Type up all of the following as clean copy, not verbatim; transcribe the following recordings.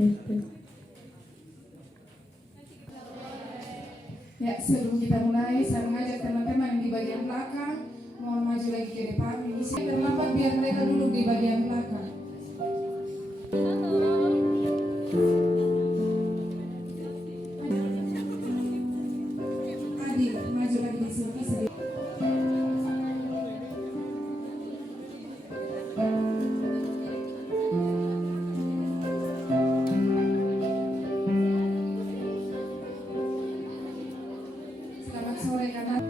Ya, sebelum kita mulai, saya mengajak teman-teman di bagian belakang mohon maju lagi ke depan. Ini saya terlambat biar mereka duduk di bagian belakang. Adi, maju lagi di sini sedikit. Selamat sore kakak.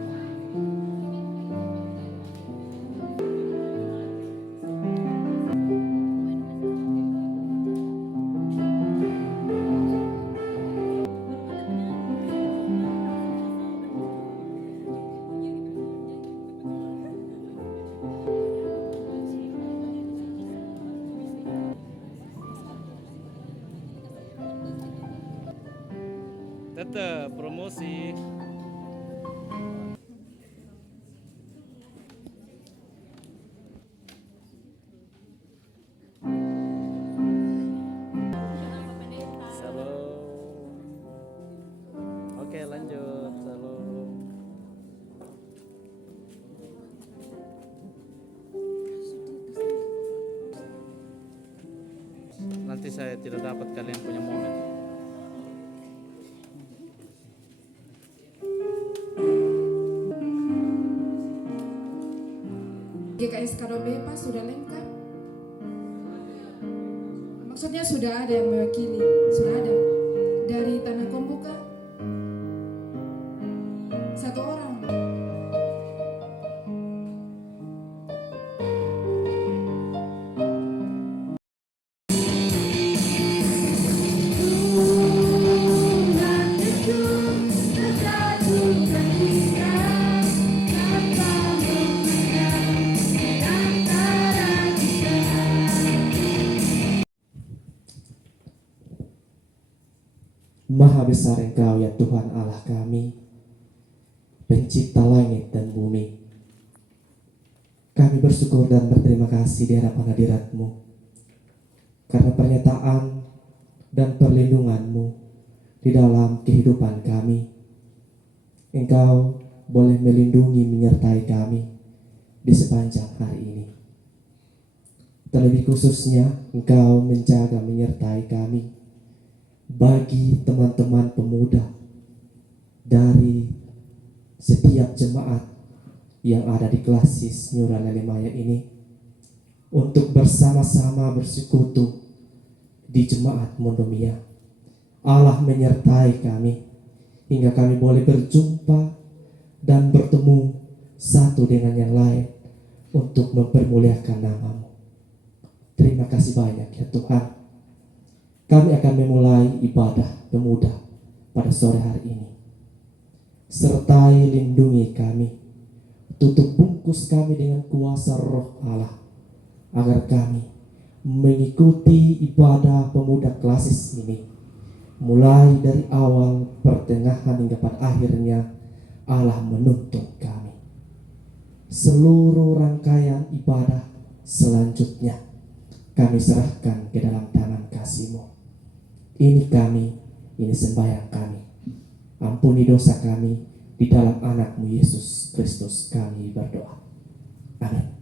Tetap promosi. Salam. Oke, lanjut. Salam. Nanti saya tidak dapat kalian punya momen. GKS Kadobe Pak sudah lengkap? Maksudnya sudah ada yang mewakili? Sudah ada? Dari Tanah Kombuka? Satu orang? Maha besar Engkau ya Tuhan Allah kami, pencipta langit dan bumi. Kami bersyukur dan berterima kasih di hadapan hadirat-Mu karena pernyataan dan perlindungan-Mu di dalam kehidupan kami. Engkau boleh melindungi menyertai kami di sepanjang hari ini. Terlebih khususnya Engkau menjaga menyertai kami bagi teman-teman pemuda dari setiap jemaat yang ada di Klasis New Ranelimaya ini untuk bersama-sama bersekutu di jemaat Mondomia. Allah menyertai kami hingga kami boleh berjumpa dan bertemu satu dengan yang lain untuk mempermuliakan nama-Mu. Terima kasih banyak ya Tuhan. Kami akan memulai ibadah pemuda pada sore hari ini. Sertai lindungi kami, tutup bungkus kami dengan kuasa Roh Allah, agar kami mengikuti ibadah pemuda Klasis ini, mulai dari awal, pertengahan hingga pada akhirnya Allah menuntun kami. Seluruh rangkaian ibadah selanjutnya kami serahkan ke dalam tangan kasih-Mu. Ini kami, ini sembahyang kami. Ampuni dosa kami, di dalam anak-Mu Yesus Kristus kami berdoa. Amin.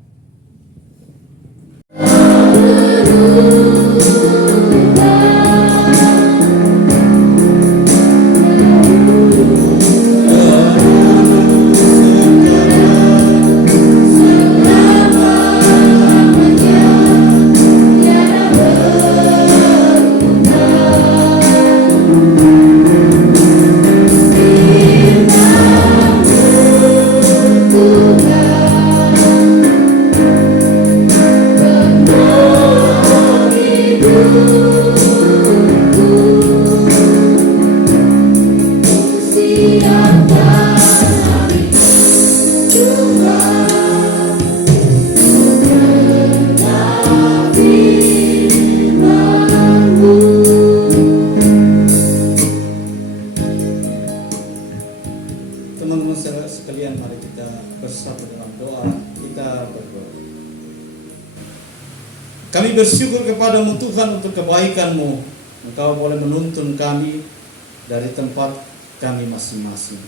Teman-teman sekalian, mari kita bersatu dalam doa. Kita berdoa. Kami bersyukur kepada-Mu Tuhan untuk kebaikan-Mu, Engkau boleh menuntun kami dari tempat kami masing-masing,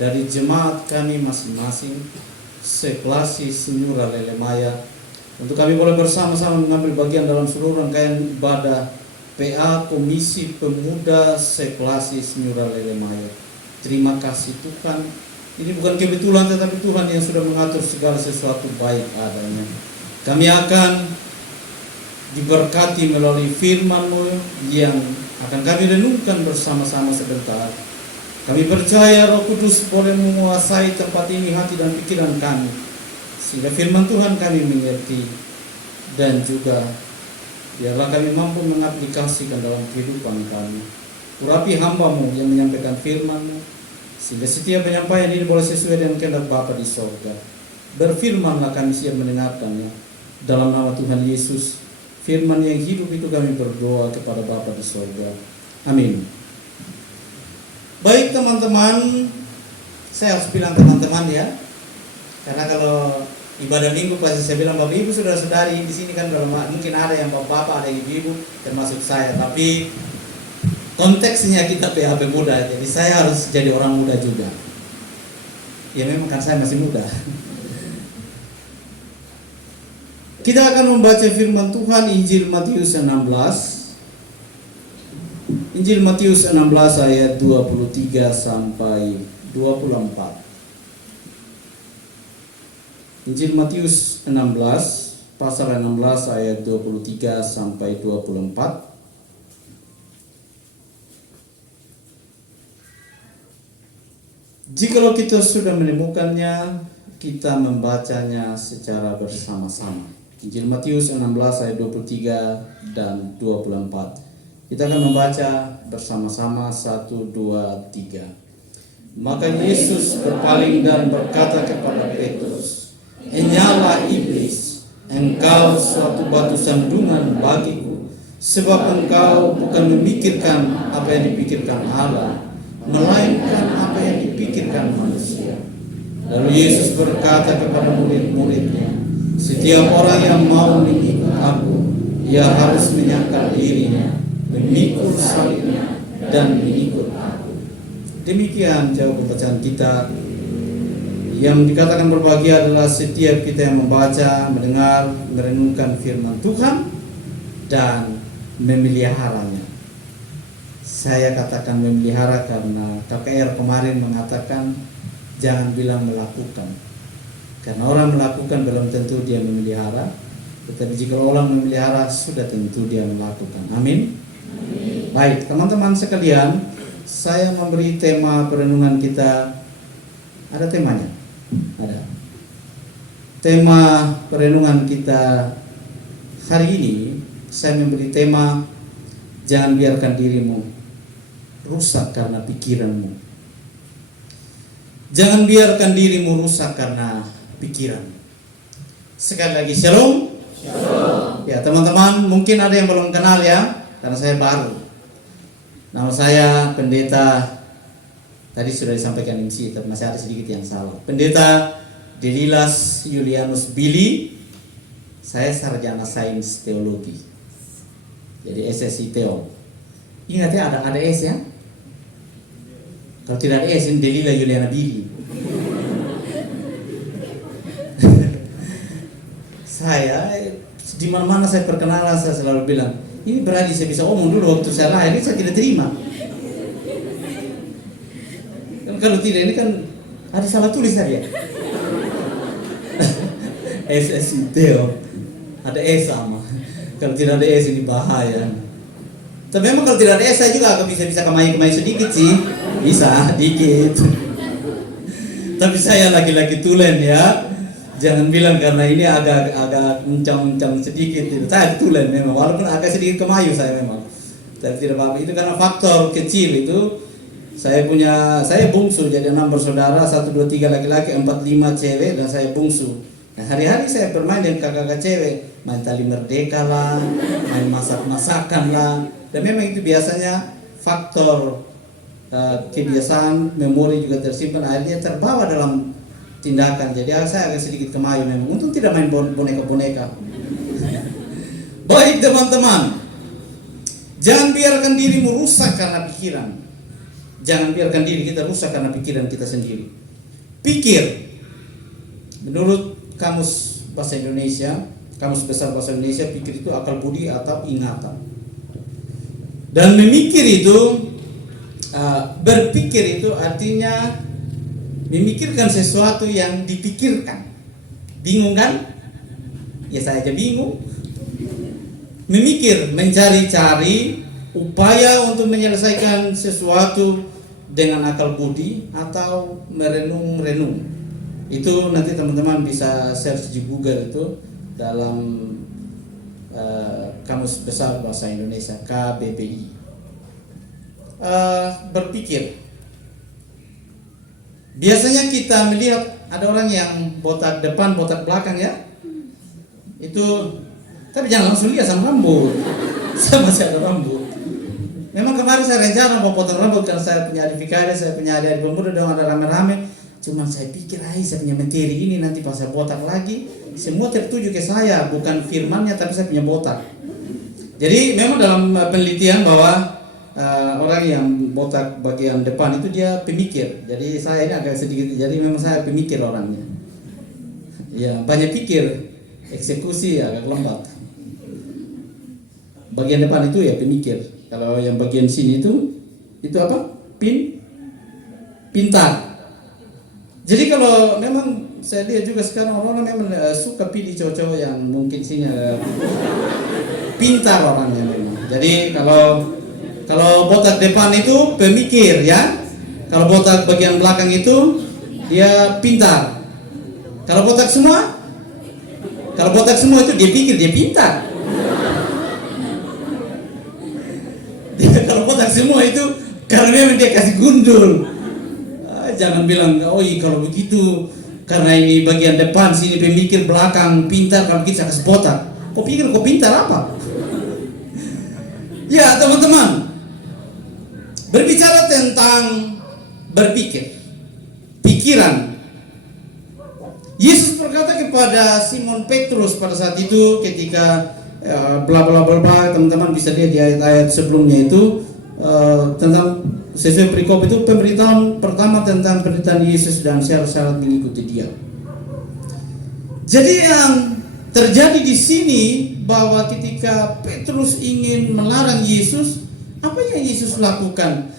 dari jemaat kami masing-masing, seklasi Senyura Lelemaya, untuk kami boleh bersama-sama mengambil bagian dalam seluruh rangkaian ibadah PA Komisi Pemuda Seklasi Senyura Lelemaya. Terima kasih Tuhan. Ini bukan kebetulan, tetapi Tuhan yang sudah mengatur segala sesuatu baik adanya. Kami akan diberkati melalui firman-Mu yang akan kami renungkan bersama-sama sebentar. Kami percaya Roh Kudus boleh menguasai tempat ini, hati dan pikiran kami, sehingga firman Tuhan kami mengerti, dan juga biarlah kami mampu mengaplikasikan dalam kehidupan kami. Urapi hamba-Mu yang menyampaikan firman-Mu, sehingga setiap penyampaian ini boleh sesuai dengan kehendak Bapa di sorga. Berfirmanlah, kami siap mendengarkannya. Dalam nama Tuhan Yesus, firman yang hidup itu kami berdoa kepada Bapa di sorga. Amin. Baik teman-teman, saya harus bilang teman-teman ya, karena kalau ibadah minggu pasti saya bilang Bapak Ibu saudara-saudari. Di sini kan kalau mungkin ada yang bapak-bapak, ada ibu-ibu, termasuk saya. Tapi konteksnya kita PHP muda, jadi saya harus jadi orang muda juga. Ya memang kan saya masih muda. Kita akan membaca firman Tuhan Injil Matius 16. Injil Matius 16 ayat 23 sampai 24. Injil Matius 16 pasal 16 ayat 23 sampai 24. Jikalau kita sudah menemukannya, kita membacanya secara bersama-sama. Injil Matius 16 ayat 23 dan 24. Kita akan membaca bersama-sama 1, 2, 3. Maka Yesus berpaling dan berkata kepada Petrus, "Enyalah iblis, engkau suatu batu sandungan bagiku, sebab engkau bukan memikirkan apa yang dipikirkan Allah, melainkan apa yang dipikirkan manusia." Lalu Yesus berkata kepada murid-muridnya, "Setiap orang yang mau mengikut aku, ia harus menyangkal dirinya, memikul salibnya, dan mengikut aku." Demikian jawab pembacaan kita. Yang dikatakan berbahagia adalah setiap kita yang membaca, mendengar, merenungkan firman Tuhan dan memeliharanya. Saya katakan memelihara karena KKR kemarin mengatakan jangan bilang melakukan, karena orang melakukan belum tentu dia memelihara, tetapi jika orang memelihara sudah tentu dia melakukan. Amin. Amin. Baik teman-teman sekalian, saya memberi tema perenungan kita. Ada temanya? Ada. Tema perenungan kita hari ini, saya memberi tema jangan biarkan dirimu rusak karena pikiranmu. Jangan biarkan dirimu rusak karena pikiran. Sekali lagi, shalom. Shalom. Ya teman-teman, mungkin ada yang belum kenal ya, karena saya baru. Nama saya Pendeta, tadi sudah disampaikan MC, tapi masih ada sedikit yang salah. Pendeta Delilas Julianus Billy. Saya sarjana sains teologi, jadi SSI Teo. Ingat ya, ada S ya. Kalau tidak ada S, ini Delila Juliana Billy. Saya di mana-mana saya perkenalan, saya selalu bilang, ini berarti saya bisa omong dulu waktu saya lahir, ini saya tidak terima. Kan kalau tidak, ini kan ada salah tulis tadi ya. SSI Teo, ada S sama. Kalau tidak ada S ini bahaya. Tapi memang kalau tidak ada S saya juga agak bisa kemai sedikit sih, bisa dikit. Tapi saya laki-laki tulen ya. Jangan bilang karena ini agak mencang-mencang sedikit itu. Saya tulen memang, walaupun agak sedikit kemayu saya memang. Tapi tidak apa-apa, itu karena faktor kecil itu. Saya bungsu, jadi 6 bersaudara, 1, 2, 3 laki-laki, 4, 5 cewek, dan saya bungsu. Nah hari-hari saya bermain dengan kakak-kakak cewek, main tali merdeka lah, main masak-masakan lah. Dan memang itu biasanya faktor kebiasaan, memori juga tersimpan, akhirnya terbawa dalam tindakan. Jadi saya agak sedikit kemayu memang. Untung tidak main boneka-boneka. Baik teman-teman, Jangan biarkan dirimu rusak karena pikiran. Jangan biarkan diri kita rusak karena pikiran kita sendiri. Pikir. Menurut Kamus Bahasa Indonesia, Kamus Besar Bahasa Indonesia, pikir itu akal budi atau ingatan. Dan memikir itu, berpikir itu artinya memikirkan sesuatu yang dipikirkan. Bingung kan? Ya saya aja bingung. Memikir, mencari-cari upaya untuk menyelesaikan sesuatu dengan akal budi atau merenung-renung. Itu nanti teman-teman bisa search di Google itu dalam Kamus Besar Bahasa Indonesia, KBBI. Berpikir. Biasanya kita melihat ada orang yang botak depan, botak belakang ya. Itu, tapi jangan langsung lihat sama rambut. Saya masih ada rambut. Memang kemarin saya rencana mau potong rambut karena saya punya adik VKD, saya punya adik pemuda dong, ada rame-rame. Cuman saya pikir, saya punya materi ini nanti pas saya botak lagi, semua tertuju ke saya, bukan firmannya tapi saya punya botak. Jadi memang dalam penelitian bahwa orang yang botak bagian depan itu dia pemikir. Jadi saya ini agak sedikit, jadi memang saya pemikir orangnya. Ya banyak pikir, eksekusi agak lambat. Bagian depan itu ya pemikir. Kalau yang bagian sini itu apa? Pintar. Jadi kalau memang saya lihat juga sekarang orang-orang memang suka pilih cowok-cowok yang mungkin sini pintar orangnya memang. Jadi kalau botak depan itu pemikir ya. Kalau botak bagian belakang itu dia pintar. Kalau botak semua itu dia pikir dia pintar. Kalau botak semua itu karena memang dia kasih gundul. Jangan bilang, kalau begitu karena ini bagian depan sini pemikir, belakang pintar, kalau begitu saya kasih botak. Kau pikir kau pintar apa? Ya teman-teman, berbicara tentang berpikir, pikiran. Yesus berkata kepada Simon Petrus pada saat itu ketika bla bla bla bla, teman-teman bisa lihat di ayat-ayat sebelumnya itu tentang sesuai perikop itu pemberitaan pertama tentang penderitaan Yesus dan syarat-syarat mengikuti Dia. Jadi yang terjadi di sini bahwa ketika Petrus ingin melarang Yesus, apa yang Yesus lakukan?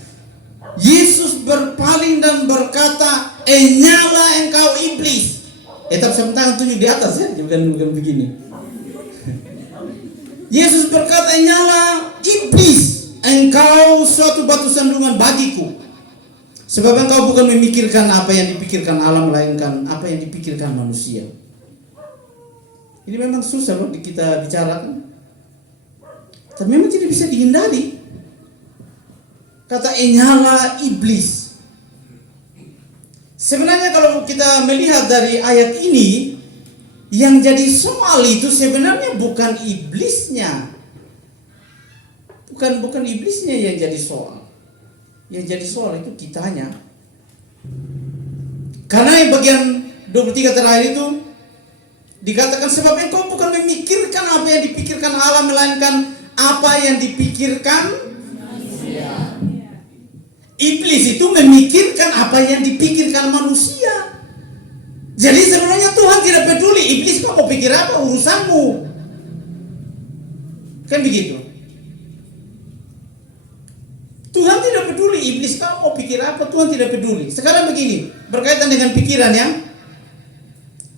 Yesus berpaling dan berkata, "Nyala engkau iblis." Tapi sebentar tunjuk di atas ya, bukan begini. Yesus berkata, "Nyala iblis, engkau suatu batu sandungan bagiku. Sebab engkau bukan memikirkan apa yang dipikirkan Allah, melainkan apa yang dipikirkan manusia." Ini memang susah loh kita bicarakan, tapi memang tidak bisa dihindari. Kata nyala iblis. Sebenarnya kalau kita melihat dari ayat ini, yang jadi soal itu sebenarnya bukan iblisnya. Bukan iblisnya yang jadi soal. Yang jadi soal itu kitanya. Karena yang bagian 23 terakhir itu dikatakan, sebab engkau bukan memikirkan apa yang dipikirkan Allah, melainkan apa yang dipikirkan manusia. Iblis itu memikirkan apa yang dipikirkan manusia. Jadi sebenarnya Tuhan tidak peduli iblis kau mau pikir apa, urusanmu. Kan begitu. Tuhan tidak peduli iblis kau mau pikir apa, Tuhan tidak peduli. Sekarang begini, berkaitan dengan pikiran ya.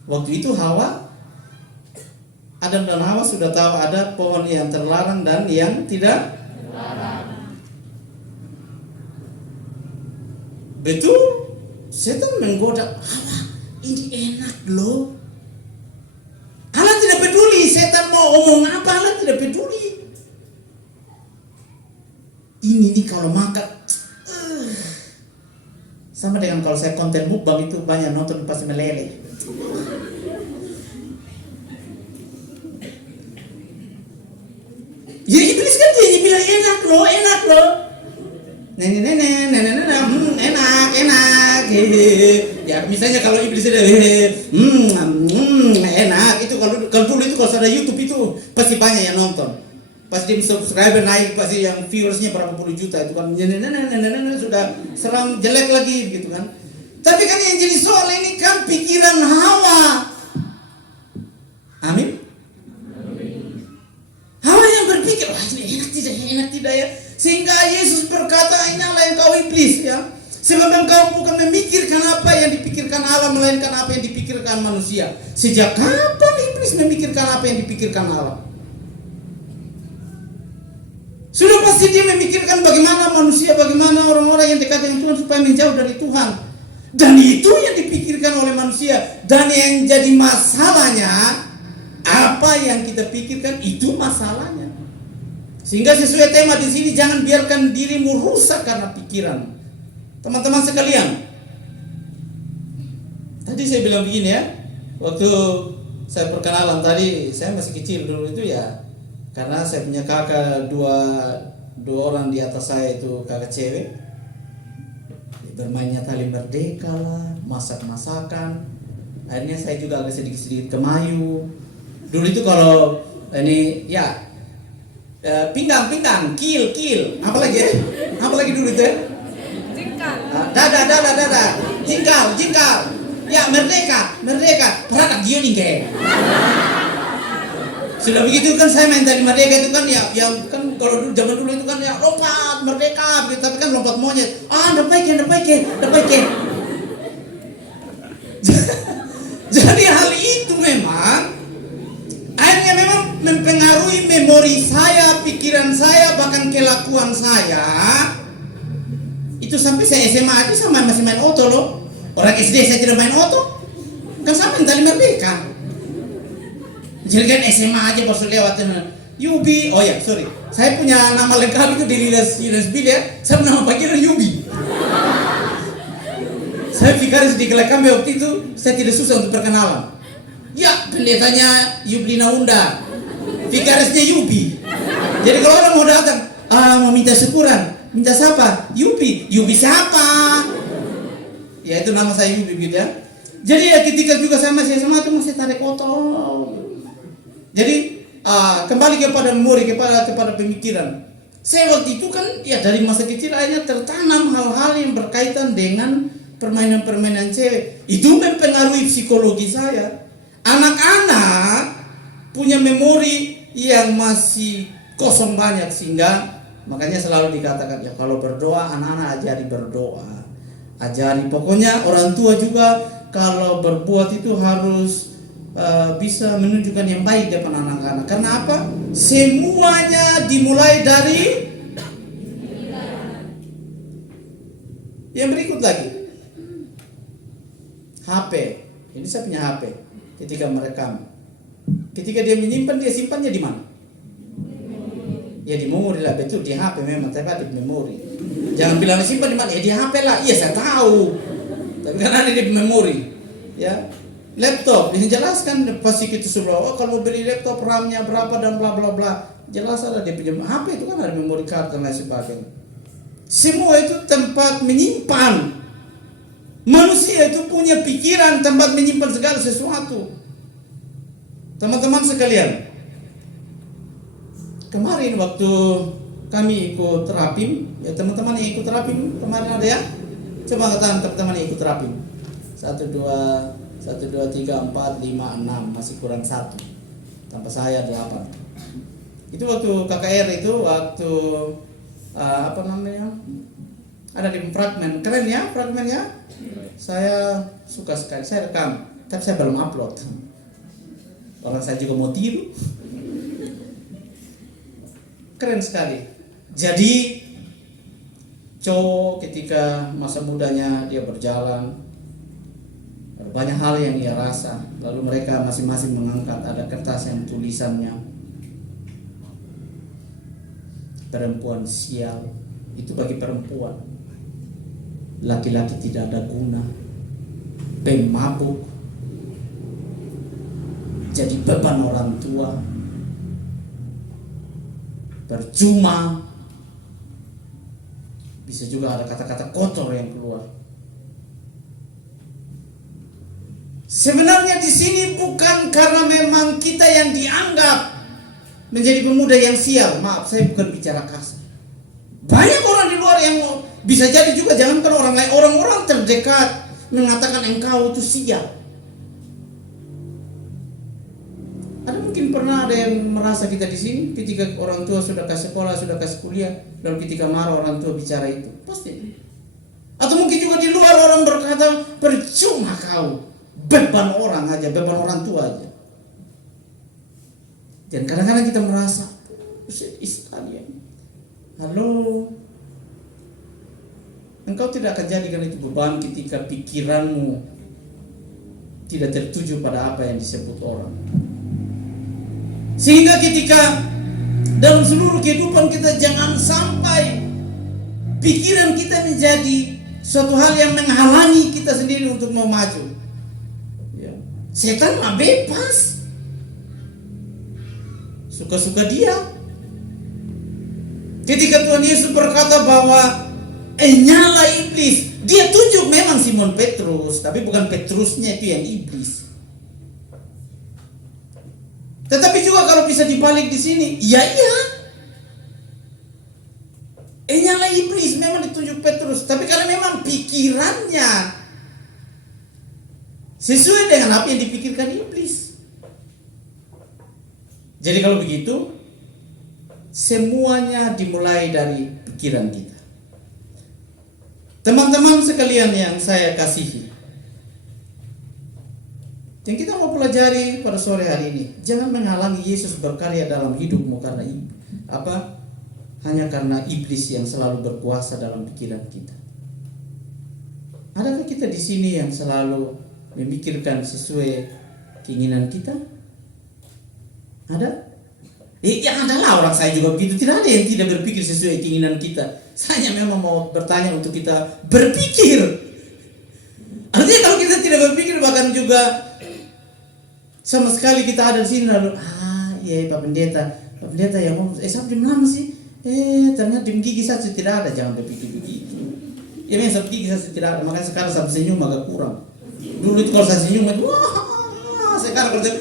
Waktu itu Adam dan Hawa sudah tahu ada pohon yang terlarang dan yang tidak terlarang. Betul, setan menggoda Hawa, ini enak loh. Allah tidak peduli setan mau omong apa, Allah tidak peduli. Ini nih kalau makan sama dengan kalau saya konten mukbang itu banyak nonton pasti meleleh. Ya iblis kan dia bilang enak loh. Enak. Ya misalnya kalau iblis ada enak itu kalau dulu itu kalau ada YouTube itu pasti banyak yang nonton. Pasti subscriber naik, pasti yang viewersnya berapa puluh juta itu kan sudah seram jelek lagi gitu kan. Tapi kan yang jadi soal ini kan pikiran Hawa. Amin. Hawa yang berpikir, wah ini enak tidak ya. Sehingga Yesus berkata, inilah yang kau iblis ya. Sebab engkau bukan memikirkan apa yang dipikirkan Allah, melainkan apa yang dipikirkan manusia. Sejak kapan iblis memikirkan apa yang dipikirkan Allah? Sudah pasti dia memikirkan bagaimana manusia, bagaimana orang-orang yang dekat dengan Tuhan supaya menjauh dari Tuhan. Dan itu yang dipikirkan oleh manusia. Dan yang jadi masalahnya, apa yang kita pikirkan itu masalahnya. Sehingga sesuai tema di sini, jangan biarkan dirimu rusak karena pikiran. Teman-teman sekalian, tadi saya bilang begini ya, waktu saya perkenalan tadi, saya masih kecil dulu itu ya, karena saya punya kakak dua orang di atas saya itu kakak cewek, bermainnya tali merdeka lah, masak-masakan, akhirnya saya juga agak sedikit-sedikit kemayu. Dulu itu kalau ini ya pinggang, kil, apalagi dulu itu ya. Dada, jingkal, ya merdeka, perangkat dia nih kayak. Sudah begitu kan saya main tali merdeka itu kan ya kan kalau dulu zaman dulu itu kan ya lompat merdeka, tapi kan lompat monyet. Dapai ke. Jadi hal itu memang akhirnya memang mempengaruhi memori saya, pikiran saya, bahkan kelakuan saya. Itu sampai saya SMA aja sama masih main oto loh. Orang SD saya tidak main oto, kan sama tali merdeka. Jadi kan SMA aja baru lewatin Yubi. Oh ya sorry, saya punya nama lengkap itu di Dinas Bil ya. Saya nama panggilan Yubi. Saya vikaris di Gelakambe waktu itu, saya tidak susah untuk perkenalan. Ya pendetanya Yublina Unda, vikarisnya Yubi. Jadi kalau orang mau datang, mau minta syukuran. Minta siapa? Yubi siapa? Ya itu nama saya Yubi gitu ya. Jadi ya ketika juga saya masih SMA itu masih tarik otot. Jadi kembali kepada memori, kepada pemikiran. Saya waktu itu kan ya dari masa kecil akhirnya tertanam hal-hal yang berkaitan dengan permainan-permainan cewek. Itu mempengaruhi psikologi saya. Anak-anak punya memori yang masih kosong banyak sehingga makanya selalu dikatakan ya kalau berdoa anak-anak ajari berdoa, ajari pokoknya orang tua juga kalau berbuat itu harus bisa menunjukkan yang baik depan anak-anak. Karena apa? Semuanya dimulai dari yang berikut lagi. HP. Ini saya punya HP. Ketika merekam, ketika dia menyimpan, dia simpannya di mana? Ya di memori lah, betul di HP memang, tapi ada di memori. Jangan bilang simpan di mana, ya di HP lah. Iya saya tahu, tapi kan ada di memori. Ya, laptop ini jelaskan pasti kita suruh. Oh kalau mau beli laptop RAM-nya berapa dan bla bla bla, jelas ada di HP itu kan ada memori card dan lain sebagainya. Semua itu tempat menyimpan. Manusia itu punya pikiran, tempat menyimpan segala sesuatu. Teman-teman sekalian, kemarin waktu kami ikut terapim, ya teman-teman yang ikut terapim kemarin ada ya? Coba katakan teman-teman yang ikut terapim. 1, 2, 3, 4, 5, 6, masih kurang 1. Tanpa saya 8. Itu waktu KKR itu, waktu apa namanya? Ada di fragmen, keren ya fragmennya. Saya suka sekali, saya rekam, tapi saya belum upload. Orang saya juga mau tiru. Keren sekali. Jadi cowok ketika masa mudanya dia berjalan, banyak hal yang ia rasa. Lalu mereka masing-masing mengangkat, ada kertas yang tulisannya perempuan sial. Itu bagi perempuan. Laki-laki tidak ada guna, pemabuk, jadi beban orang tua, percuma. Bisa juga ada kata-kata kotor yang keluar. Sebenarnya di sini bukan karena memang kita yang dianggap menjadi pemuda yang sial. Maaf, saya bukan bicara kasar. Banyak orang di luar yang bisa jadi juga, jangankan orang lain, orang-orang terdekat mengatakan engkau itu sial. Ada mungkin pernah ada yang merasa kita di sini ketika orang tua sudah kasih sekolah, sudah kasih kuliah, lalu ketika marah orang tua bicara itu, pasti. Atau mungkin juga di luar orang berkata, percuma kau, beban orang aja, beban orang tua aja. Dan kadang-kadang kita merasa, sekali ya. Halo, engkau tidak akan jadikan itu beban ketika pikiranmu tidak tertuju pada apa yang disebut orang. Sehingga ketika dalam seluruh kehidupan kita jangan sampai pikiran kita menjadi suatu hal yang menghalangi kita sendiri untuk mau maju. Ya. Setan mah bebas, suka-suka dia. Ketika Tuhan Yesus berkata bahwa nyala iblis, dia tunjuk memang Simon Petrus, tapi bukan Petrusnya itu yang iblis. Tetapi juga kalau bisa dibalik di sini, iya. Nyala iblis memang ditunjuk Petrus, tapi karena memang pikirannya sesuai dengan apa yang dipikirkan iblis. Jadi kalau begitu, semuanya dimulai dari pikiran kita. Teman-teman sekalian yang saya kasihi, yang kita mau pelajari pada sore hari ini, jangan menghalangi Yesus berkarya dalam hidupmu karena hanya karena iblis yang selalu berkuasa dalam pikiran kita. Adakah kita di sini yang selalu memikirkan sesuai keinginan kita? Ada? Ya adalah orang saya juga begitu. Tidak ada yang tidak berpikir sesuai keinginan kita. Saya memang mau bertanya untuk kita berpikir. Artinya kalau kita tidak berpikir, bahkan juga sama sekali kita ada di sini lalu iya Pak Pendeta yang ngomong sabtu mana sih? Ternyata dim gigi saja tidak ada. Jangan berpikir begitu. Ya memang sabtu gigi saja tidak ada. Makanya sekarang sampai senyum agak kurang. Dulu itu kalau saya senyum itu sekarang kalau saya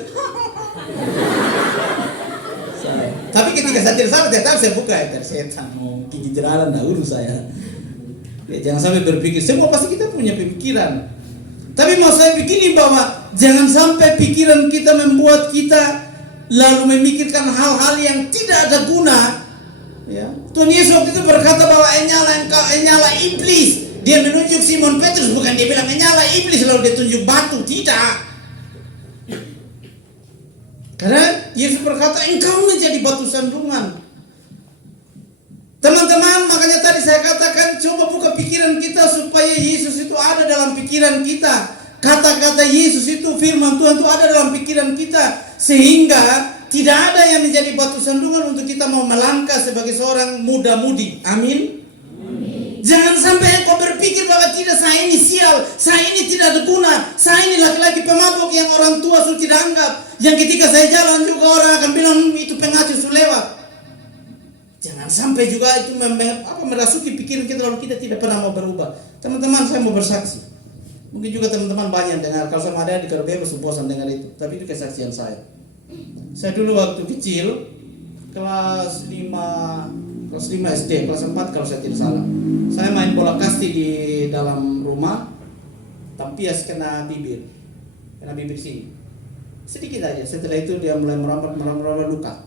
tapi ketika saya tidak salah, tetap saya buka ya setan mau gigi jeralan dahulu saya. Ya, jangan sampai berpikir, semua pasti kita punya pemikiran. Tapi mau saya begini bahwa jangan sampai pikiran kita membuat kita lalu memikirkan hal-hal yang tidak ada guna. Ya. Tuhan Yesus waktu itu berkata bahwa nyala iblis. Dia menunjuk Simon Petrus, bukan dia bilang nyala iblis lalu dia tunjuk batu, tidak. Karena Yesus berkata, engkau menjadi batu sandungan. Teman-teman, makanya tadi saya katakan, coba buka pikiran kita supaya Yesus itu ada dalam pikiran kita. Kata-kata Yesus itu, firman Tuhan itu ada dalam pikiran kita. Sehingga tidak ada yang menjadi batu sandungan untuk kita mau melangkah sebagai seorang muda-mudi. Amin. Jangan sampai engkau berpikir bahwa tidak, saya ini sial, saya ini tidak ada guna, saya ini laki-laki pemabuk yang orang tua sudah tidak anggap, yang ketika saya jalan juga orang akan bilang itu pengacu sudah lewat. Jangan sampai juga itu merasuki pikiran kita lalu kita tidak pernah mau berubah. Teman-teman, saya mau bersaksi. Mungkin juga teman-teman banyak dengar, kalau sama ada di Karabebas bosan dengar itu, tapi itu kesaksian saya. Saya dulu waktu kecil kelas 5 SD, kelas 4 kalau saya tidak salah. Saya main bola kasti di dalam rumah, tampias kena bibir sini. Sedikit aja, setelah itu dia mulai merambat luka.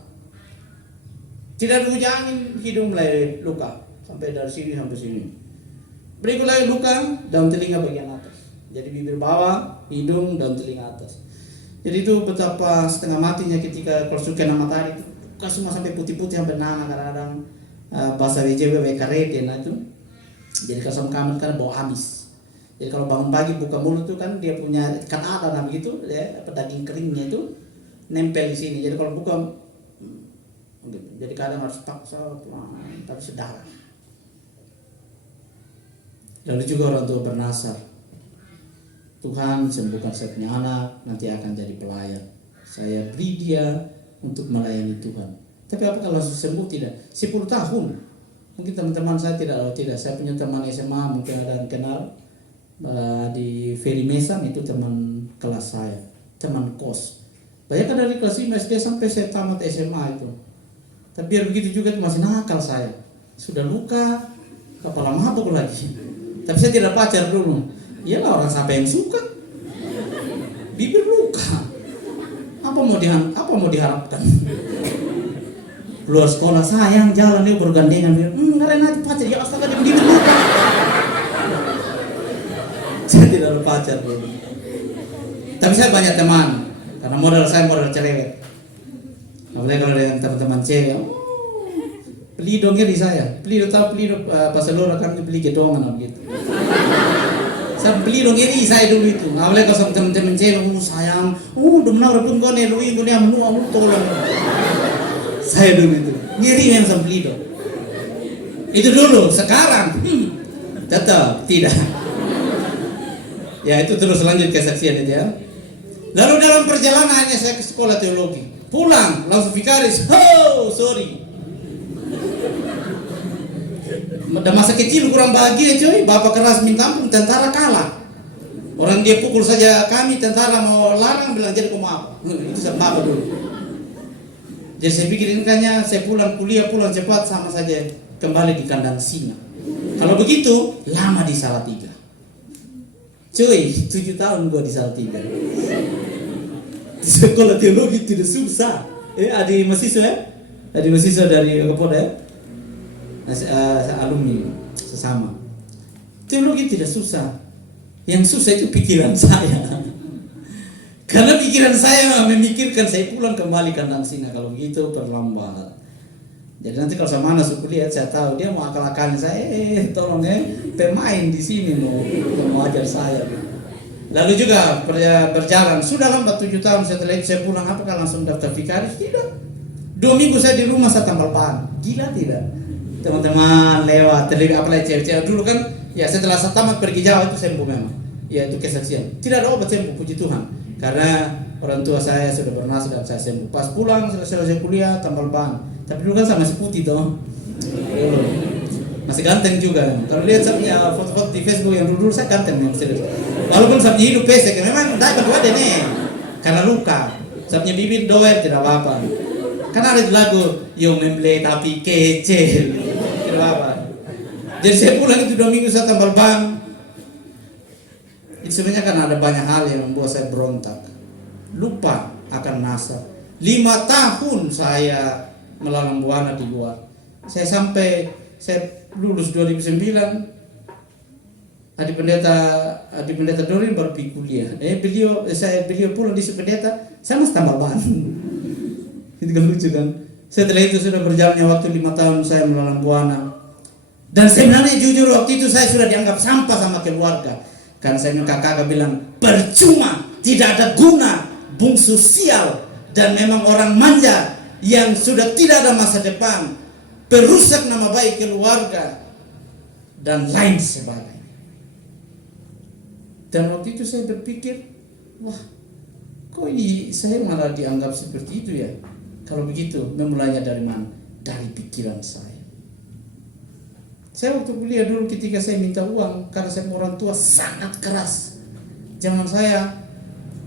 Tidak ada angin, hidung mulai luka. Sampai dari sini sampai sini. Berikut lagi luka dalam telinga bagian atas. Jadi bibir bawah, hidung, dan telinga atas. Jadi itu betapa setengah matinya ketika kalau kena matahari itu. Semua sampai putih-putih sampai nana kadang-kadang. Bahasa WJW karete itu. Jadi kalau kamar kan bau amis. Jadi kalau bangun pagi buka mulut tuh kan dia punya kan ada begitu ya, daging keringnya itu nempel di sini. Jadi kalau buka jadi kadang harus paksa tapi sedarah. Lalu juga orang tua bernasar, Tuhan sembuhkan saya punya anak, nanti akan jadi pelayan. Saya beri dia untuk melayani Tuhan. Tapi apakah langsung sembuh? Tidak. 10 tahun. Mungkin teman-teman saya tidak. Saya punya teman SMA, mungkin ada yang kenal di Ferry Mesang, itu teman kelas saya, teman kos. Banyak dari kelas 5 SD sampai saya tamat SMA itu. Tapi biar begitu juga itu masih nakal saya. Sudah luka, kepala mabuk lagi. Tapi saya tidak pacar dulu. Iyalah orang siapa yang suka. Bibir luka. Apa mau diharapkan? Keluar sekolah sayang jalan dia bergandengan. Nggak ada nanti pacar ya astaga dia begitu luka. Saya tidak ada pacar dulu. Tapi saya banyak teman. Karena modal saya modal cerewet. Apalagi kalau dengan teman-teman cewek, pelido ngeri saya. Pelido tahu pelido pas selora kan beli gedongan begitu. Saya pelido ngeri saya dulu itu. Apalagi kalau sama teman-teman cewek, sayang, udah menawar pun kau nelui, kau menu tolong. Saya dulu itu ngeri yang sama pelido. Itu dulu, sekarang tetap tidak. Ya itu terus lanjut kesaksian itu ya. Lalu dalam perjalanannya saya ke sekolah teologi. Pulang, langsung vikaris. Oh, sorry. Udah masa kecil kurang bahagia coy. Bapak keras minta ampun, tentara kalah. Orang dia pukul saja kami, tentara mau larang bilang jadi kau apa. Itu sama bapak dulu. Jadi saya pikir ini kayaknya saya pulang kuliah, pulang cepat sama saja kembali di kandang singa. Kalau begitu, lama di Salatiga. Cuy, 7 tahun gua di Salatiga. Di sekolah teologi tidak susah. Ada mahasiswa ya? Ada mahasiswa dari Kapolda ya? Alumni sesama. Teologi tidak susah. Yang susah itu pikiran saya. Karena pikiran saya memikirkan saya pulang kembali kandang singa. Kalau begitu terlambat. Jadi nanti kalau sama anak suku lihat saya tahu dia mau akal-akalin saya. Tolong ya, pemain di sini mau ajar saya. Lalu juga berjalan, sudah lambat 7 tahun setelah itu saya pulang, apakah langsung daftar vikaris? Tidak. 2 minggu saya di rumah saya tambal ban. Gila tidak? Teman-teman lewat, apalagi cewek-cewek dulu kan, ya setelah saya tamat pergi Jawa itu sembuh memang. Ya itu kesaksian. Tidak ada obat sembuh, puji Tuhan. Karena orang tua saya sudah bernasihat saya sembuh. Pas pulang selesai kuliah tambal ban. Tapi dulu kan saya masih putih toh. Masih ganteng juga. Kalau lihat saya punya foto-foto di Facebook yang dulu saya ganteng yang serius. Walaupun saya punya hidup pesek, memang tidak berdua deh nih. Karena luka. Saya punya bibir doer tidak apa-apa. Karena ada lagu yang memble tapi kecil. Tidak apa-apa. Jadi saya pulang itu 2 minggu saya tambal ban. Itu sebenarnya kan ada banyak hal yang membuat saya berontak. Lupa akan nasab. 5 tahun saya melalang buana di luar. Saya lulus 2009. Adik pendeta Dorin baru pergi kuliah. Beliau pulang di pendeta, saya masih tambah ban. Itu kan lucu kan. Setelah itu sudah berjalannya waktu 5 tahun saya melalang buana. Dan sebenarnya jujur waktu itu saya sudah dianggap sampah sama keluarga. Karena saya kakak bilang percuma, tidak ada guna, bungsu sial dan memang orang manja yang sudah tidak ada masa depan, perusak nama baik keluarga dan lain sebagainya. Dan waktu itu saya berpikir, wah, kok ini saya malah dianggap seperti itu ya? Kalau begitu, memulainya dari mana? Dari pikiran saya. Saya waktu kuliah dulu ketika saya minta uang, karena saya orang tua sangat keras. Zaman saya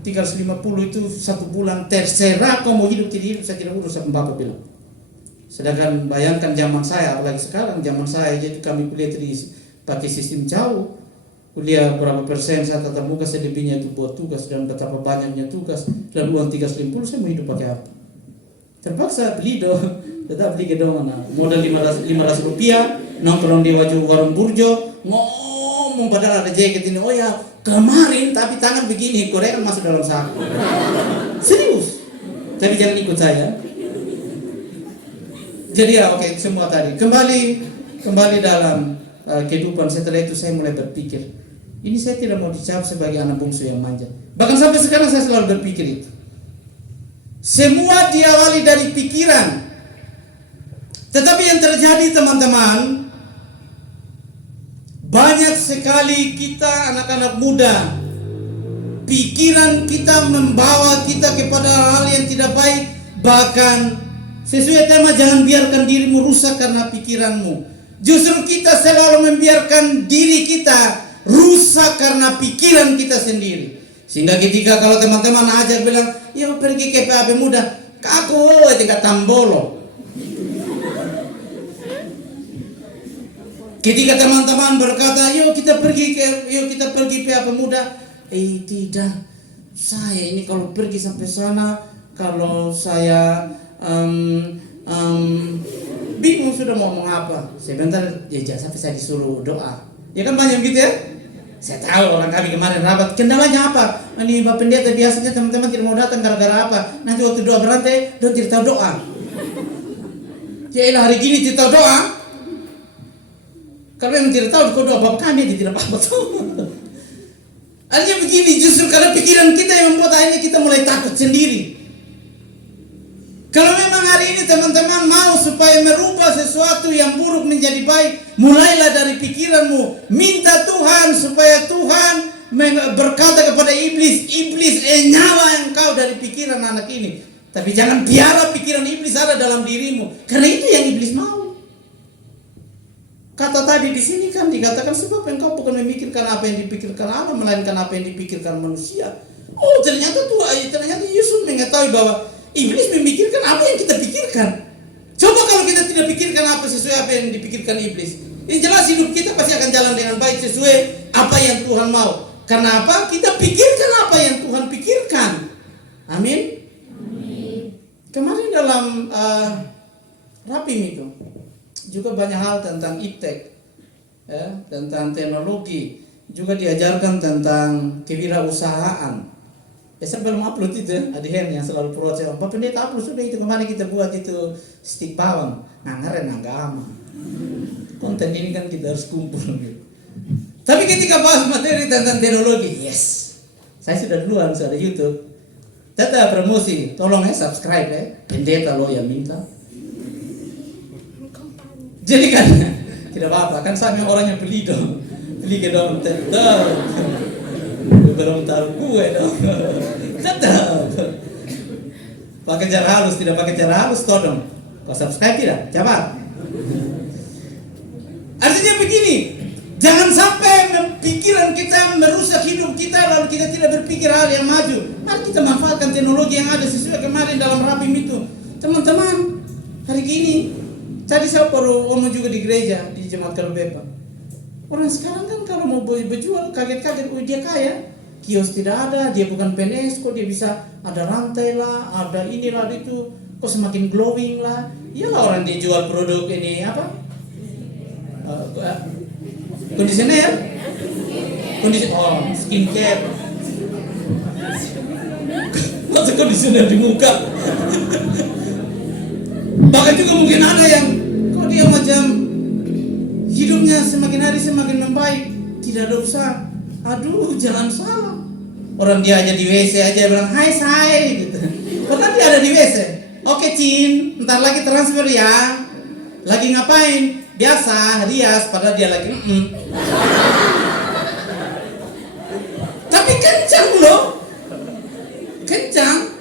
350 itu 1 bulan, terserah kau mau hidup tidak hidup, saya tidak urus, sama bapak bilang. Sedangkan bayangkan zaman saya, apalagi sekarang zaman saya, jadi kami kuliah pakai sistem jauh. Kuliah berapa persen saya tatap muka, selebihnya itu buat tugas, dan betapa banyaknya tugas, dan uang 350 saya mau hidup pakai apa? Terpaksa beli tetap beli gedongan. Modal 500 rupiah, nongkrong di warung Burjo, ngomong padahal ada jaket ini, oh ya kemarin tapi tangan begini, Korea masuk dalam saku. Serius. Tapi jangan ikut saya. Jadi ya oke, semua tadi kembali dalam kehidupan. Setelah itu saya mulai berpikir, ini saya tidak mau dicap sebagai anak bungsu yang manja. Bahkan sampai sekarang saya selalu berpikir itu. Semua diawali dari pikiran. Tetapi yang terjadi teman-teman, banyak sekali kita anak-anak muda, pikiran kita membawa kita kepada hal yang tidak baik. Bahkan sesuai tema, jangan biarkan dirimu rusak karena pikiranmu. Justru kita selalu membiarkan diri kita rusak karena pikiran kita sendiri. Sehingga ketika kalau teman-teman ajak bilang, yuk pergi ke PAB muda, aku tingkat tambolo. Ketika teman-teman berkata, yuk kita pergi PA Pemuda. Tidak, saya ini kalau pergi sampai sana, kalau saya bingung sudah mau ngomong apa. Sebentar, ya sampai saya disuruh doa. Ya kan banyak gitu ya. Saya tahu orang kami kemarin rapat, kendalanya apa? Ini Pak Pendeta biasanya teman-teman tidak mau datang gara-gara apa? Nanti waktu doa berantai, dia tidak tahu doa. Ya elah, hari gini tidak tahu doa. Kalau memang tidak tahu kau doa Bapak kami, dia tidak apa-apa tahu. Artinya begini, justru karena pikiran kita yang membuat akhirnya kita mulai takut sendiri. Kalau memang hari ini teman-teman mau supaya merubah sesuatu yang buruk menjadi baik, mulailah dari pikiranmu. Minta Tuhan supaya Tuhan berkata kepada iblis, nyala engkau dari pikiran anak ini. Tapi jangan biarlah pikiran iblis ada dalam dirimu, karena itu yang iblis mau. Kata tadi di sini kan dikatakan sebab engkau bukan memikirkan apa yang dipikirkan Allah, melainkan apa yang dipikirkan manusia. Oh, ternyata Yesus mengetahui bahwa iblis memikirkan apa yang kita pikirkan. Coba kalau kita tidak pikirkan apa sesuai apa yang dipikirkan iblis, yang jelas hidup kita pasti akan jalan dengan baik sesuai apa yang Tuhan mau. Karena apa? Kita pikirkan apa yang Tuhan pikirkan. Amin. Kemarin dalam Rapim itu juga banyak hal tentang iptek, ya, tentang teknologi, juga diajarkan tentang kewirausahaan. Saya belum upload itu, Adihen yang selalu protes, Pak Pendeta upload sudah itu, kemarin kita buat itu stik bawang, ngaren agama. Konten ini kan kita harus kumpul gitu. Tapi ketika bahas materi tentang teknologi, yes, saya sudah duluan, sudah YouTube. Tata promosi, tolong subscribe Pendeta lo yang minta. Jadi kan tidak apa-apa, kan saya orang yang beli ke dong, belum tahu gue dong, tetap pakai cara halus, tidak pakai cara halus, tolong kau subscribe tidak, coba. Artinya begini, jangan sampai pikiran kita merusak hidup kita lalu kita tidak berpikir hal yang maju. Mari kita manfaatkan teknologi yang ada sesuai kemarin dalam Rapim itu, teman-teman. Hari ini tadi saya baru omong juga di gereja, di Jemaat Kalbepa. Orang sekarang kan kalau mau berjual kaget-kaget, oh dia kaya, kios tidak ada, dia bukan PNS, kok dia bisa ada rantai lah, ada inilah itu, kok semakin glowing lah. Iyalah orang dia jual produk ini apa? Kondisioner, skincare. Masa kondisioner di muka? Bahkan juga mungkin ada yang kok dia macam hidupnya semakin hari semakin membaik, tidak ada usaha. Aduh, jangan salah. Orang dia aja di WC aja bilang hai say gitu. Bahkan dia ada di WC. Oke Cin, ntar lagi transfer ya. Lagi ngapain? Biasa rias, padahal dia lagi Tapi kencang loh. Kencang.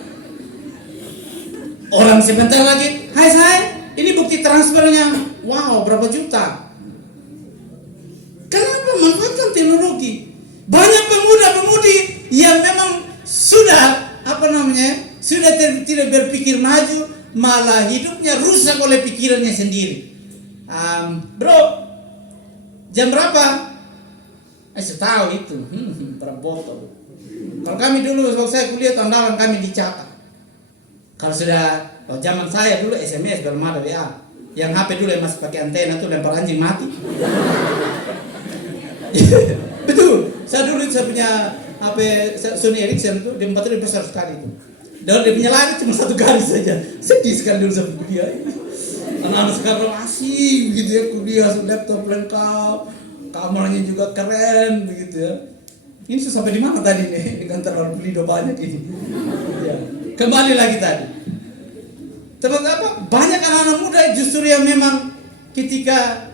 Orang sebentar lagi, hai say, ini bukti transfernya. Wow, berapa juta? Kenapa manfaatkan teknologi? Banyak pemuda-pemudi yang memang sudah tidak berpikir maju, malah hidupnya rusak oleh pikirannya sendiri. Bro, jam berapa? Saya tahu itu, berapa botol. Kalau kami dulu waktu saya kuliah tahun kami dicatat. Kalau sudah zaman saya dulu SMS belum ada WA. Yang HP dulu yang masih pakai antena tuh lempar anjing mati. Betul. Saya dulu saya punya HP Sony Ericsson tuh di baterai besar sekali itu. Dan dia punya layar cuma satu garis saja. Sedih sekali dulu saya kuliah. Anak-anak sekarang asik begitu ya, kuliah laptop lengkap, kamarnya juga keren begitu ya. Ini sampai di mana tadi nih? Dengan terlalu beli banyak ini. Ya. Kembali lagi tadi. Teman-teman, banyak anak-anak muda justru yang memang ketika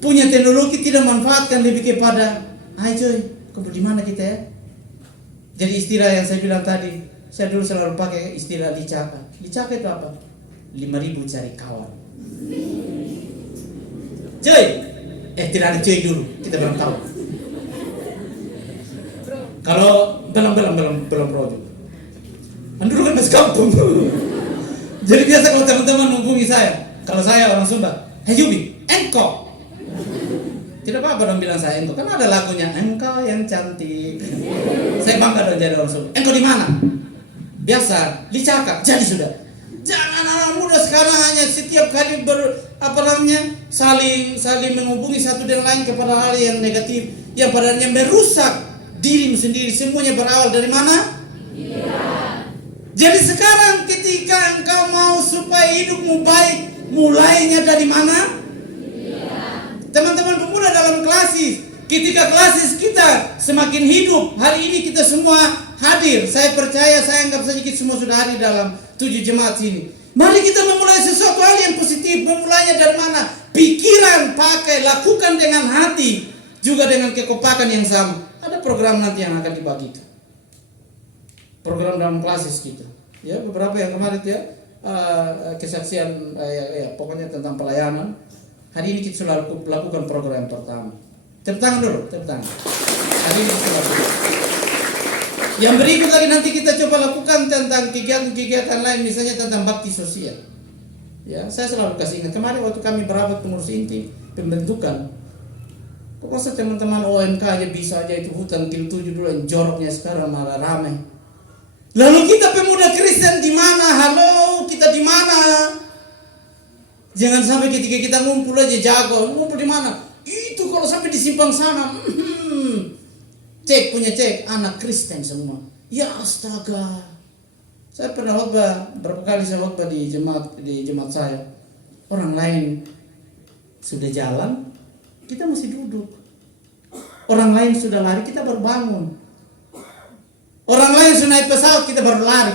punya teknologi tidak manfaatkan lebih kepada, hai coy, kau di mana kita ya? Jadi istilah yang saya bilang tadi, saya dulu selalu pakai istilah licaka. Licaka itu apa? 5.000 cari kawan. Coy, tidak ada coy dulu, kita belum tahu. Kalau belum project. Dulu kan masih kampung. Jadi biasa kalau teman-teman menghubungi saya, kalau saya orang Sunda, hey Yubi, engkau. Tidak apa-apa dong bilang saya engkau, kan ada lagunya engkau yang cantik. Saya bangga dong jadi orang Solo. Engkau di mana? Biasa, licaka, jadi sudah. Jangan anak muda sekarang hanya setiap kali saling menghubungi satu dengan lain kepada hal yang negatif, yang padanya merusak dirimu sendiri. Semuanya berawal dari mana? Jadi sekarang ketika engkau mau supaya hidupmu baik, mulainya dari mana? Teman-teman pemuda dalam klasis, ketika klasis kita semakin hidup, hari ini kita semua hadir. Saya percaya, saya anggap saja kita semua sudah hadir dalam 7 jemaat ini. Mari kita memulai sesuatu hal yang positif. Memulainya dari mana? Pikiran, pakai, lakukan dengan hati, juga dengan kekompakan yang sama. Ada program nanti yang akan dibagikan. Program dalam klasis kita. Ya, beberapa yang kemarin ya kesaksian pokoknya tentang pelayanan. Hari ini kita sudah lakukan program pertama. Tepuk tangan dulu, tepuk tangan. Hari ini kita lakukan. Yang berikut lagi nanti kita coba lakukan tentang kegiatan-kegiatan lain, misalnya tentang bakti sosial. Ya, saya selalu kasih ingat kemarin waktu kami berabat pengurus inti pembentukan. Kok masa teman-teman OMK aja bisa aja itu hutan kil 7 dulu yang joroknya sekarang malah ramai. Lalu kita pemuda Kristen di mana? Halo, kita di mana? Jangan sampai ketika kita ngumpul aja jago. Ngumpul di mana? Itu kalau sampai di simpang sana. Cek anak Kristen semua. Ya astaga. Saya pernah khotbah berapa kali saya khotbah di jemaat saya. Orang lain sudah jalan, kita masih duduk. Orang lain sudah lari, kita baru bangun. Orang lain sudah naik pesawat, kita baru lari.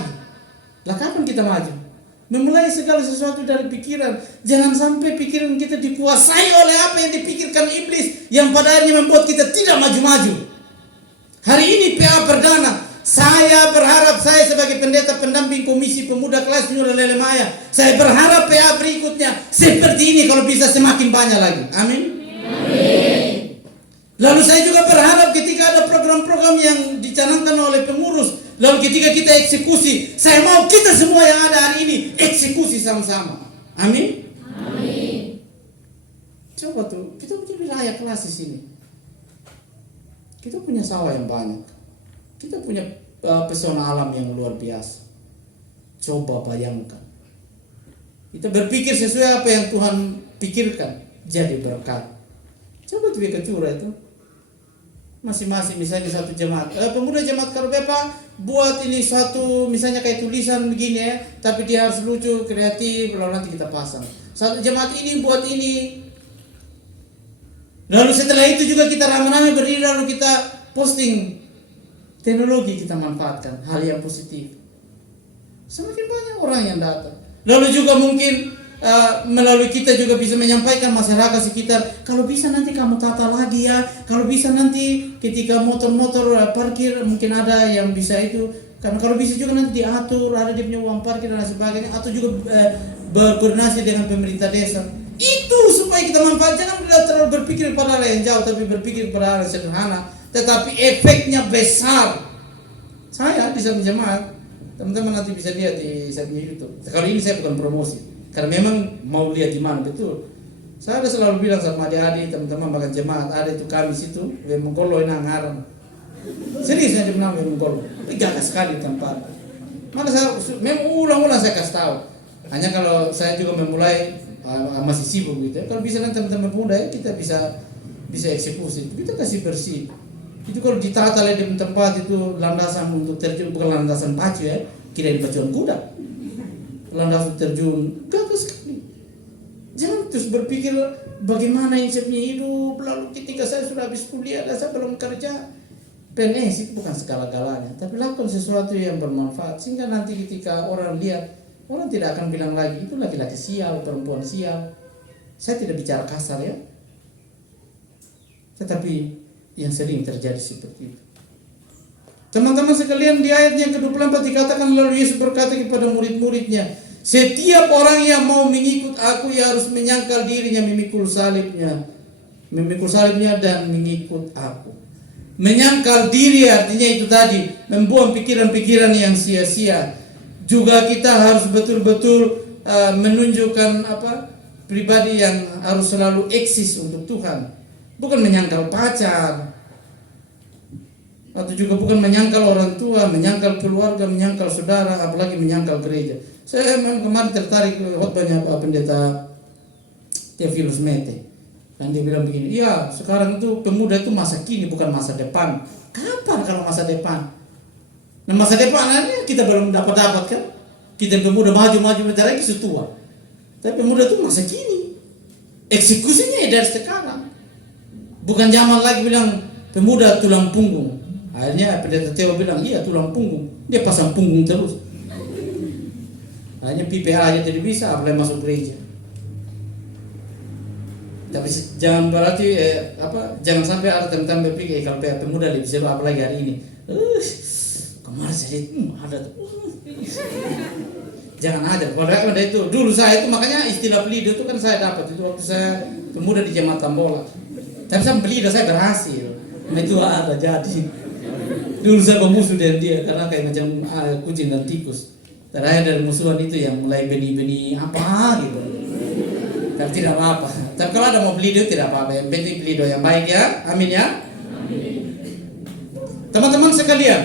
Lah kapan kita maju? Memulai segala sesuatu dari pikiran. Jangan sampai pikiran kita dikuasai oleh apa yang dipikirkan iblis, yang pada akhirnya membuat kita tidak maju-maju. Hari ini PA Perdana, saya berharap saya sebagai pendeta pendamping Komisi Pemuda Kelas Nyura Lele Maya, saya berharap PA berikutnya seperti ini kalau bisa semakin banyak lagi. Amin. Lalu saya juga berharap ketika ada program-program yang dicanangkan oleh pengurus, lalu ketika kita eksekusi, saya mau kita semua yang ada hari ini eksekusi sama-sama. Amin. Coba tuh, kita punya wilayah klasis ini. Kita punya sawah yang banyak. Kita punya pesona alam yang luar biasa. Coba bayangkan. Kita berpikir sesuai apa yang Tuhan pikirkan, jadi berkat. Coba tuh kecura itu. Masing-masing misalnya satu jemaat, pemuda jemaat Karubepa buat ini satu misalnya kayak tulisan begini ya, tapi dia harus lucu, kreatif, lalu nanti kita pasang. Satu jemaat ini buat ini. Lalu setelah itu juga kita ramai-ramai berdiri lalu kita posting. Teknologi kita manfaatkan, hal yang positif. Semakin banyak orang yang datang. Lalu juga mungkin melalui kita juga bisa menyampaikan masyarakat sekitar, kalau bisa nanti kamu tata lagi ya, kalau bisa nanti ketika motor-motor parkir mungkin ada yang bisa itu, karena kalau bisa juga nanti diatur, ada dia punya uang parkir dan sebagainya, atau juga berkoordinasi dengan pemerintah desa. Itu supaya kita manfaat, jangan terlalu berpikir pada hal yang jauh, tapi berpikir pada hal yang sederhana, tetapi efeknya besar. Saya di satu jemaat, teman-teman nanti bisa lihat di YouTube. Kali ini saya bukan promosi, karena memang mau lihat di mana betul. Saya ada selalu bilang sama adik-adik, teman-teman bahkan jemaat, ada itu kami situ, Wemongkolo ini ngaran. Serius saya bilang Wemongkolo, tapi gagah sekali tempat. Maka saya memang ulang-ulang saya kasih tahu. Hanya kalau saya juga memulai masih sibuk gitu. Kalau bisa nanti teman-teman muda kita bisa eksekusi. Kita kasih bersih. Itu kalau ditata oleh di tempat itu landasan untuk terjun, bukan landasan pacu ya, kirain pacuan kuda. Landasan terjun gagah sekali. Jangan terus berpikir bagaimana yang saya punya hidup, lalu ketika saya sudah habis kuliah dan saya belum kerja. PNS itu bukan segala-galanya, tapi lakukan sesuatu yang bermanfaat sehingga nanti ketika orang lihat, orang tidak akan bilang lagi itu laki-laki sial, perempuan sial. Saya tidak bicara kasar ya, tetapi yang sering terjadi seperti itu. Teman-teman sekalian, di ayat yang ke-24 dikatakan, lalu Yesus berkata kepada murid-muridnya, setiap orang yang mau mengikut aku, ia harus menyangkal dirinya, memikul salibnya dan mengikut aku. Menyangkal diri artinya itu tadi, membuang pikiran-pikiran yang sia-sia. Juga kita harus betul-betul menunjukkan pribadi yang harus selalu eksis untuk Tuhan. bukan menyangkal pacar, atau juga bukan menyangkal orang tua, menyangkal keluarga, menyangkal saudara, apalagi menyangkal gereja. Saya memang kemarin tertarik khotbahnya Pendeta Theophilus Mete. Dan dia bilang begini, iya sekarang itu pemuda itu masa kini bukan masa depan. Kapan kalau masa depan? Nah masa depan ini kita belum dapat kan? Kita pemuda maju-maju bentar lagi setua. Tapi pemuda itu masa kini. Eksekusinya ya dari sekarang. Bukan zaman lagi bilang pemuda tulang punggung. Akhirnya Pendeta Theo bilang, iya tulang punggung. Dia pasang punggung terus. Hanya PPA aja tidak bisa, apalagi masuk gereja. Tapi jangan berarti jangan sampai ada teman-teman berpikir kalau pemuda lebih seru apalagi hari ini. Kemarin saya lihat ada tuh. Jangan ada. Padahal ada itu. Dulu saya itu makanya istilah belido itu kan saya dapat itu waktu saya pemuda di Jemaat Tambola. Tapi saya belido saya berhasil. Nah itu ada jadi. Dulu saya bermusuh dengan dia karena kayak macam kucing dan tikus. Terakhir dari musuhan itu yang mulai benih-benih apa gitu. Tapi tidak apa-apa. Tapi kalau ada mau belido tidak apa-apa. Yang penting belido yang baik ya. Amin ya. Teman-teman sekalian,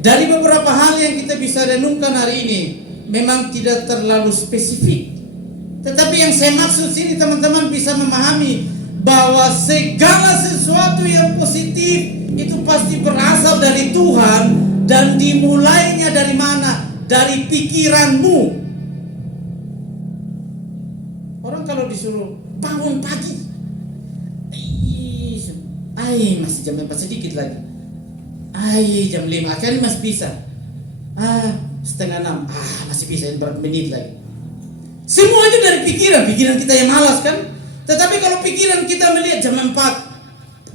dari beberapa hal yang kita bisa renungkan hari ini, memang tidak terlalu spesifik. Tetapi yang saya maksud sini teman-teman bisa memahami bahwa segala sesuatu yang positif itu pasti berasal dari Tuhan dan dimulainya dari mana? Dari pikiranmu. Orang kalau disuruh bangun pagi, masih jam 4 sedikit lagi. Jam 5, akhirnya masih bisa. 5:30, masih bisa berapa menit lagi. Semuanya dari pikiran kita yang malas kan. Tetapi kalau pikiran kita melihat jam 4,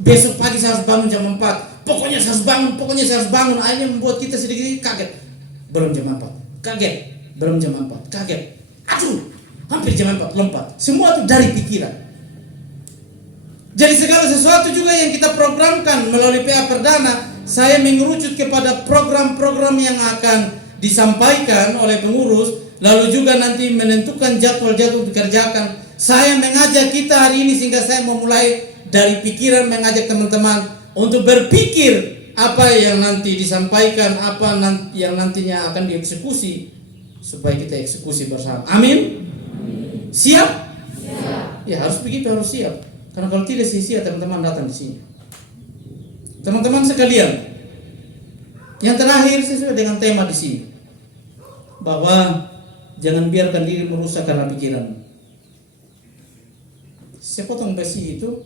besok pagi saya harus bangun jam 4, pokoknya saya harus bangun, akhirnya membuat kita sedikit kaget. Belum jam 4, kaget. Belum jam 4, kaget. Aduh, hampir jam 4, lompat. Semua itu dari pikiran. Jadi segala sesuatu juga yang kita programkan melalui PA Perdana, saya mengerucut kepada program-program yang akan disampaikan oleh pengurus, lalu juga nanti menentukan jadwal-jadwal dikerjakan. Saya mengajak kita hari ini sehingga saya memulai dari pikiran, mengajak teman-teman untuk berpikir apa yang nanti disampaikan, apa yang nantinya akan dieksekusi, supaya kita eksekusi bersama. Amin? Siap? Siap. Ya harus begitu, harus siap. Karena kalau tidak sia-sia teman-teman datang di sini. Teman-teman sekalian, yang terakhir sesuai dengan tema di sini, bahwa jangan biarkan diri merusak karena pikiran. Sepotong besi itu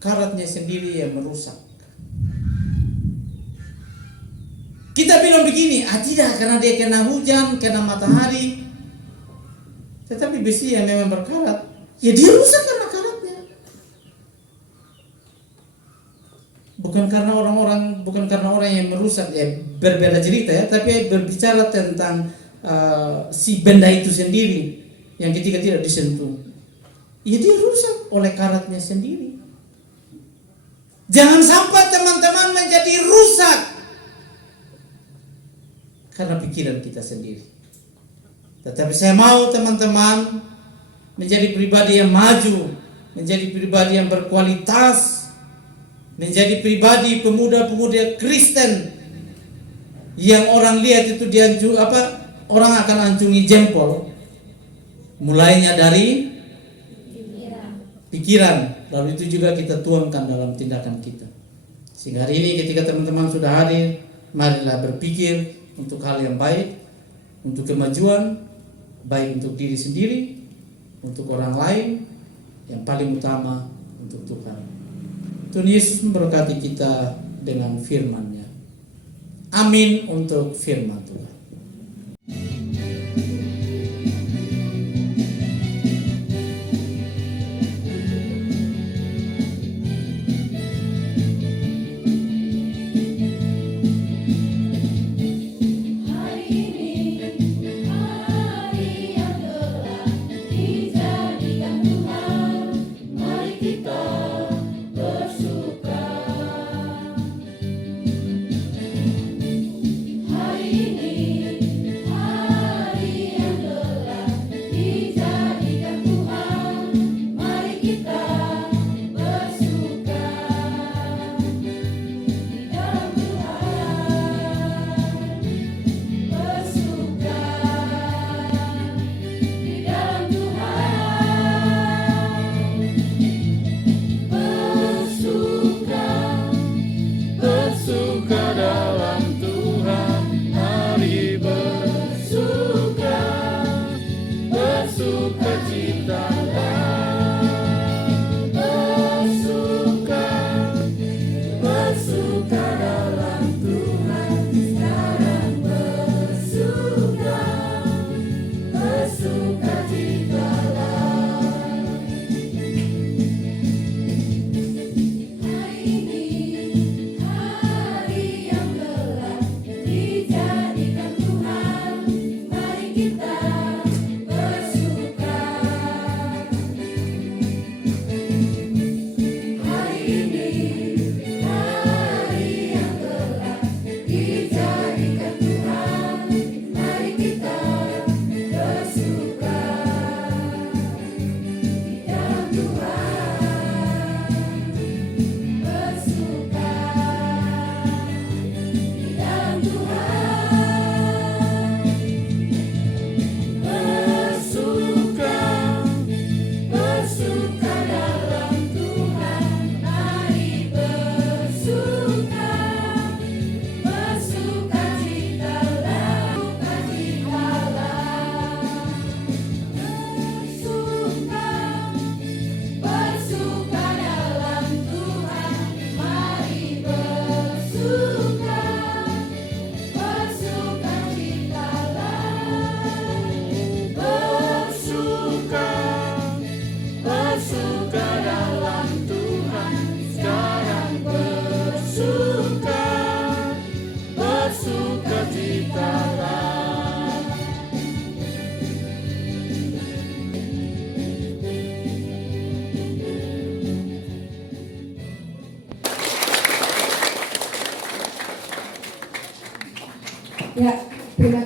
karatnya sendiri yang merusak. Kita bilang begini, tidak karena dia kena hujan, kena matahari. Tetapi besi yang memang berkarat, ya dia rusak karena karatnya. Bukan karena orang yang merusak, ya berbeda cerita ya, tapi berbicara tentang si benda itu sendiri yang ketika tidak disentuh, ya dia rusak oleh karatnya sendiri. Jangan sampai teman-teman menjadi rusak karena pikiran kita sendiri. Tetapi saya mau teman-teman menjadi pribadi yang maju, menjadi pribadi yang berkualitas, menjadi pribadi pemuda-pemuda Kristen yang orang lihat itu orang akan ancungi jempol. Mulainya dari pikiran, lalu itu juga kita tuangkan dalam tindakan kita. Sehingga hari ini ketika teman-teman sudah hadir, marilah berpikir untuk hal yang baik, untuk kemajuan, baik untuk diri sendiri, untuk orang lain, yang paling utama untuk Tuhan. Tuhan Yesus memberkati kita dengan firman-Nya. Amin untuk firman Tuhan. Hari ini Ya, terima